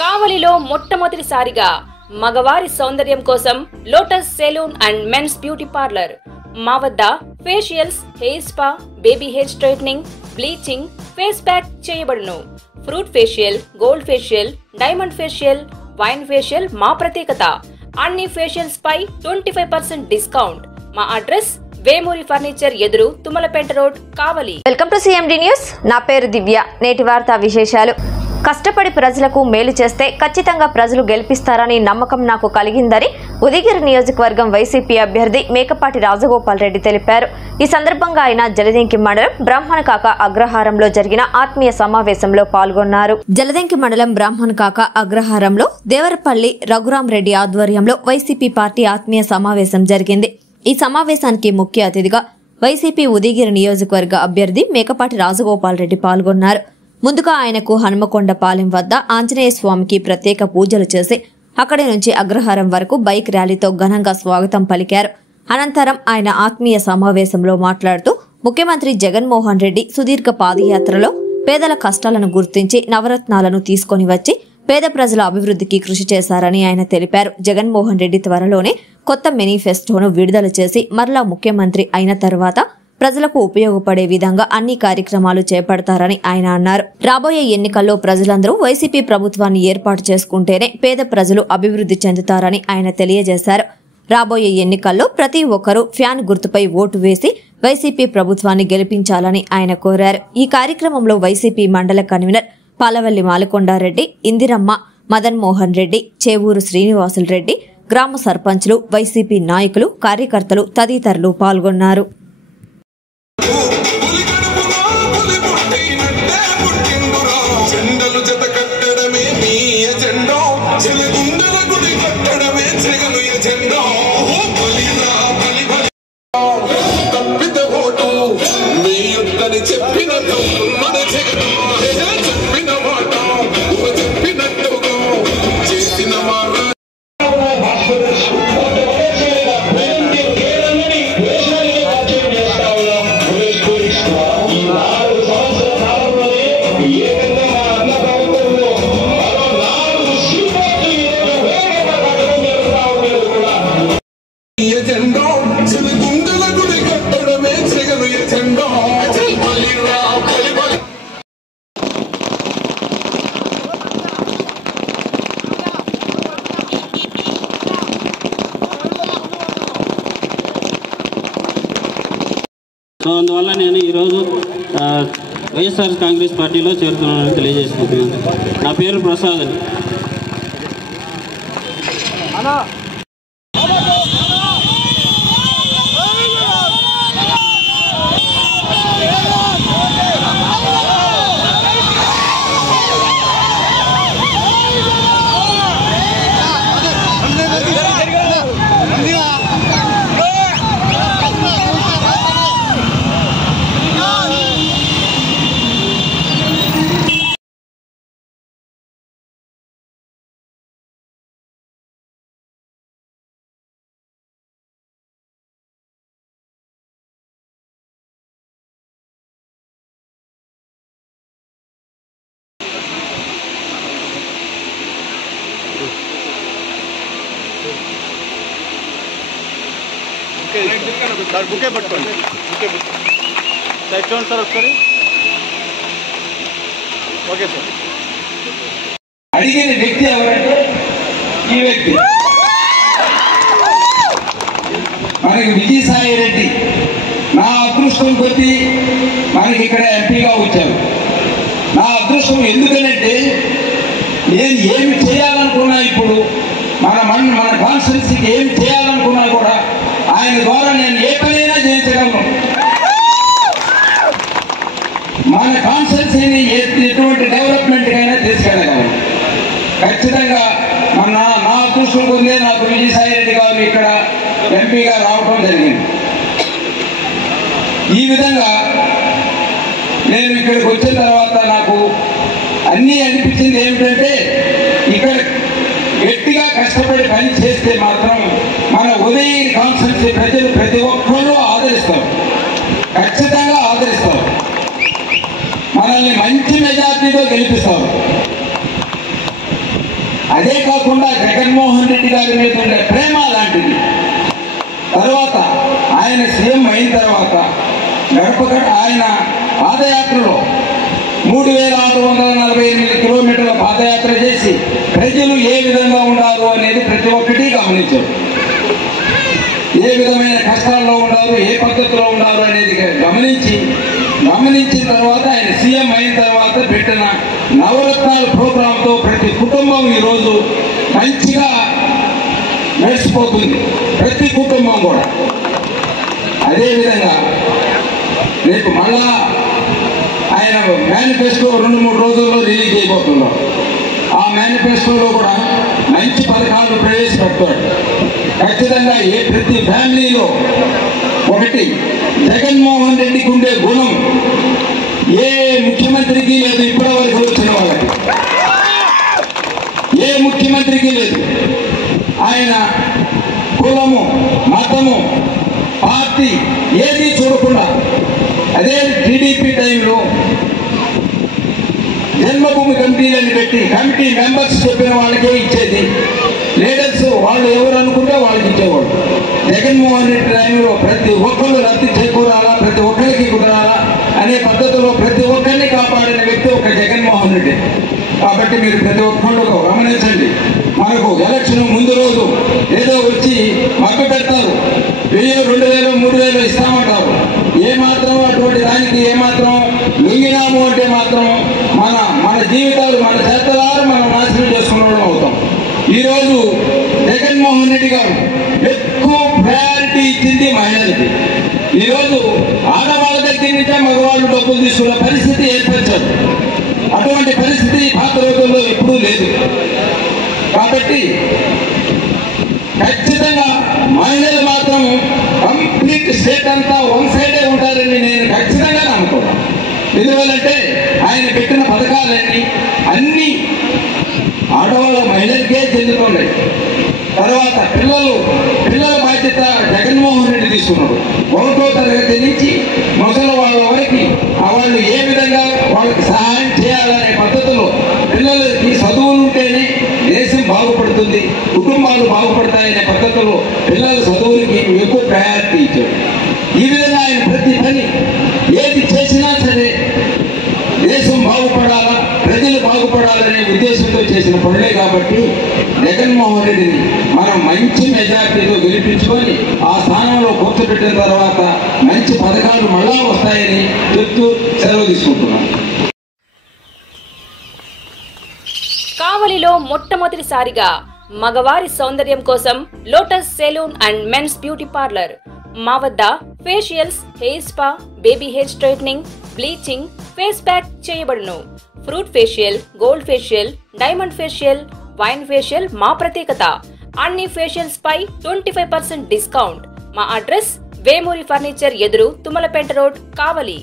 కావలిలో మొట్టమొదటిసారిగా మగవారి సౌందర్యం కోసం lotus salon and men's beauty parlour. మా వద్ద facials, hair spa, baby hair straightening, bleaching, face pack చేయబడును. Fruit facial, gold facial, diamond facial, wine facial మా ప్రత్యేకత. అన్ని ఫేషియల్స్ పై 25% డిస్కౌంట్. మా అడ్రస్ వేమూరి ఫర్నిచర్ ఎదురు, Tummalapeta road, Kavali. Welcome to CMD news. నా పేరు దివ్య. నేటి వార్తా విశేషాలు. కష్టపడి ప్రజలకు మేలు చేస్తే ఖచ్చితంగా ప్రజలు గెలిపిస్తారని నమ్మకం నాకు కలిగిందని ఉదయగిరి నియోజకవర్గం వైసీపీ అభ్యర్థి మేకపాటి రాజగోపాల్ రెడ్డి తెలిపారు. ఈ సందర్భంగా ఆయన జలదంకి మండలం బ్రాహ్మణకాక అగ్రహారంలో జరిగిన ఆత్మీయ సమావేశంలో పాల్గొన్నారు. జలదంకి మండలం బ్రాహ్మణకాక అగ్రహారంలో దేవరపల్లి రఘురాం రెడ్డి ఆధ్వర్యంలో వైసీపీ పార్టీ ఆత్మీయ సమావేశం జరిగింది. ఈ సమావేశానికి ముఖ్య అతిథిగా వైసీపీ ఉదయగిరి నియోజకవర్గ అభ్యర్థి మేకపాటి రాజగోపాల్ రెడ్డి పాల్గొన్నారు. ముందుగా ఆయనకు హనుమకొండపాలెం వద్ద ఆంజనేయ స్వామికి ప్రత్యేక పూజలు చేసి అక్కడి నుంచి అగ్రహారం వరకు బైక్ ర్యాలీతో ఘనంగా స్వాగతం పలికారు. అనంతరం ఆయన ఆత్మీయ సమావేశంలో మాట్లాడుతూ ముఖ్యమంత్రి జగన్మోహన్ రెడ్డి సుదీర్ఘ పాదయాత్రలో పేదల కష్టాలను గుర్తించి నవరత్నాలను తీసుకొని వచ్చి పేద ప్రజల అభివృద్ధికి కృషి చేశారని ఆయన తెలిపారు. జగన్మోహన్ రెడ్డి త్వరలోనే కొత్త మేనిఫెస్టోను విడుదల చేసి మరలా ముఖ్యమంత్రి అయిన తర్వాత ప్రజలకు ఉపయోగపడే విధంగా అన్ని కార్యక్రమాలు చేపడతారని ఆయన అన్నారు. రాబోయే ఎన్నికల్లో ప్రజలందరూ వైసీపీ ప్రభుత్వాన్ని ఏర్పాటు చేసుకుంటేనే పేద ప్రజలు అభివృద్ధి చెందుతారని ఆయన తెలియజేశారు. రాబోయే ఎన్నికల్లో ప్రతి ఒక్కరూ ఫ్యాన్ గుర్తుపై ఓటు వేసి వైసీపీ ప్రభుత్వాన్ని గెలిపించాలని ఆయన కోరారు. ఈ కార్యక్రమంలో వైసీపీ మండల కన్వీనర్ పాలవల్లి మాలకొండారెడ్డి, ఇందిరమ్మ, మదన్ మోహన్ రెడ్డి, చేవూరు శ్రీనివాసులు రెడ్డి, గ్రామ సర్పంచ్లు, వైసీపీ నాయకులు, కార్యకర్తలు తదితరులు పాల్గొన్నారు. సో అందువల్ల నేను ఈరోజు వైఎస్ఆర్ కాంగ్రెస్ పార్టీలో చేరుతున్నానని తెలియజేసుకుంటున్నాను. నా పేరు ప్రసాద్ అని. బుకే పట్టుకోండి. సైడ్ చూడండి సార్ ఒకసారి. Okay sir. అడిగిన వ్యక్తి ఎవరంటే ఈ వ్యక్తి మనకి విజయసాయి రెడ్డి. నా అదృష్టం కొద్దీ మనకి ఇక్కడ ఎంపీగా వచ్చారు. నా అదృష్టం ఎందుకనంటే నేను ఏమి చేయాలనుకున్నా, ఇప్పుడు మన కాన్స్టిట్యున్సీకి ఏమి చేయాలనుకున్నా కూడా ఆయన ద్వారా నేను ఏ పనైనా చేయించగలను. మన కాన్స్టిట్యున్సీని ఎటువంటి డెవలప్మెంట్ అయినా తీసుకెళ్ళగలను. ఖచ్చితంగా నా అదృష్టం కొద్ది నాకు విజయసాయి రెడ్డి గారు ఇక్కడ ఎంపీగా రావడం జరిగింది. ఈ విధంగా నేను ఇక్కడికి వచ్చిన తర్వాత నాకు అన్నీ అనిపించింది ఏమిటంటే, ఇక్కడ గట్టిగా కష్టపడి పని చేస్తే మాత్రం మన ఉదయగిరి కాన్స్టిట్యున్సీ ప్రజలు ప్రతి ఒక్కరూ ఆదరిస్తారు, ఖచ్చితంగా ఆదరిస్తారు, మనల్ని మంచి మెజార్టీతో గెలిపిస్తారు. అదే కాకుండా జగన్మోహన్ రెడ్డి గారి మీద ఉండే ప్రేమ లాంటిది. తర్వాత ఆయన సీఎం అయిన తర్వాత ఆయన పాదయాత్రలో 3648 కిలోమీటర్ల పాదయాత్ర చేసి ప్రజలు ఏ విధంగా ఉన్నారు అనేది ప్రతి ఒక్కటి గమనించారు. ఏ విధమైన కష్టాల్లో ఉన్నారు, ఏ పద్ధతిలో ఉన్నారు అనేది గమనించిన తర్వాత ఆయన సీఎం అయిన తర్వాత పెట్టిన నవరత్నాల ప్రోగ్రాంతో ప్రతి కుటుంబం ఈరోజు మంచిగా నడిచిపోతుంది. ప్రతి కుటుంబం కూడా అదేవిధంగా రేపు మళ్ళా ఆయన మేనిఫెస్టో 2-3 రోజుల్లో రిలీజ్ అయిపోతున్నారు. ఆ మేనిఫెస్టోలో కూడా మంచి పథకాలు ప్రవేశపెడతాడు. ఖచ్చితంగా ప్రతి ఫ్యామిలీలో ఒకటి జగన్మోహన్ రెడ్డికి ఉండే గుణం ఏ ముఖ్యమంత్రికి లేదు. ఇప్పటివరకు వచ్చిన వాళ్ళకి ఏ ముఖ్యమంత్రికి లేదు. ఆయన కులము, మతము, పార్టీ ఏది చూడకుండా అదే టీడీపీ టైంలో జన్మభూమి కమిటీలను పెట్టి కమిటీ మెంబర్స్ చెప్పిన వాళ్ళకే ఇచ్చేది. లీడర్స్ వాళ్ళు ఎవరు అనుకుంటే వాళ్ళకి ఇచ్చేవాళ్ళు. జగన్మోహన్ రెడ్డి టైంలో ప్రతి ఒక్కరు లబ్ధి చేకూరాలా, ప్రతి ఒక్కరికి కుదరాలా అనే పద్ధతిలో ప్రతి ఒక్కరిని కాపాడిన వ్యక్తి ఒక జగన్మోహన్ రెడ్డి. కాబట్టి మీరు ప్రతి ఒక్కళ్ళు గమనించండి. మనకు ఎలక్షన్ ముందు రోజు ఏదో వచ్చి మగ్గు పెడతారు, 1000, 2000, 3000 ఇస్తామంటారు. ఏమాత్రం అటువంటి దానికి ఏమాత్రం లొంగినాము అంటే మాత్రం మన జీవితాలు మన చేతలారు మనం నాశనం చేసుకున్న అవుతాం. ఈరోజు జగన్మోహన్ రెడ్డి గారు ఎక్కువ ప్రయారిటీ ఇచ్చింది మహిళలకి. ఈరోజు ఆడవాళ్ళ దగ్గర నుంచే మగవాళ్ళు డబ్బులు తీసుకున్న పరిస్థితి ఏర్పరిచారు. అటువంటి పరిస్థితి పాత రోజుల్లో ఎప్పుడూ లేదు. కాబట్టి ఖచ్చితంగా మహిళలు మాత్రం కంప్లీట్ స్టేట్ అంతా వన్ సైడే ఉంటారని నేను ఖచ్చితంగా నమ్ముతున్నాను. ఎందువల్లంటే ఆయన పెట్టిన పథకాలన్నీ అన్ని ఆడవాళ్ళ మహిళలకే చెందుతున్నాయి. తర్వాత పిల్లల బాధ్యత జగన్మోహన్ రెడ్డి తీసుకున్నాడు. 1వ తరగతి నుంచి ముసలి వాళ్ళ వరకు వాళ్ళు ఏ విధంగా వాళ్ళకి సహాయం చేయాలనే పద్ధతిలో పిల్లలకి చదువులు ఉంటేనే దేశం బాగుపడుతుంది, కుటుంబాలు బాగుపడతాయనే పద్ధతిలో పిల్లల చదువులకి ఎక్కువ ప్రయారిటీ ఇచ్చాడు. ఈ విధంగా ఆయన ప్రతి పని ఏది చేసినా సరే దేశం బాగుపడాలా, ప్రజలు బాగుపడాలనే ఉద్దేశంతో చేసిన పనులే. కాబట్టి జగన్మోహన్ రెడ్డిని మనం మంచి మెజార్టీతో గెలిపించుకొని ఆ స్థానంలో కూర్చోబెట్టిన తర్వాత మంచి పథకాలు మళ్ళా వస్తాయని చెప్తూ సెలవు తీసుకుంటున్నాను. కావలిలో మొట్టమొదటిసారిగా మగవారి సౌందర్యం కోసం lotus salon and men's beauty parlour. మా వద్ద facials, hair spa, baby hair straightening, bleaching, face pack చేయబడును. Fruit facial, gold facial, diamond facial, wine facial మా ప్రత్యేకత. అన్ని ఫేషియల్స్ పై 25% డిస్కౌంట్. మా అడ్రస్ వేమూరి ఫర్నిచర్ ఎదురు, తుమ్మలపేట రోడ్, కావలి.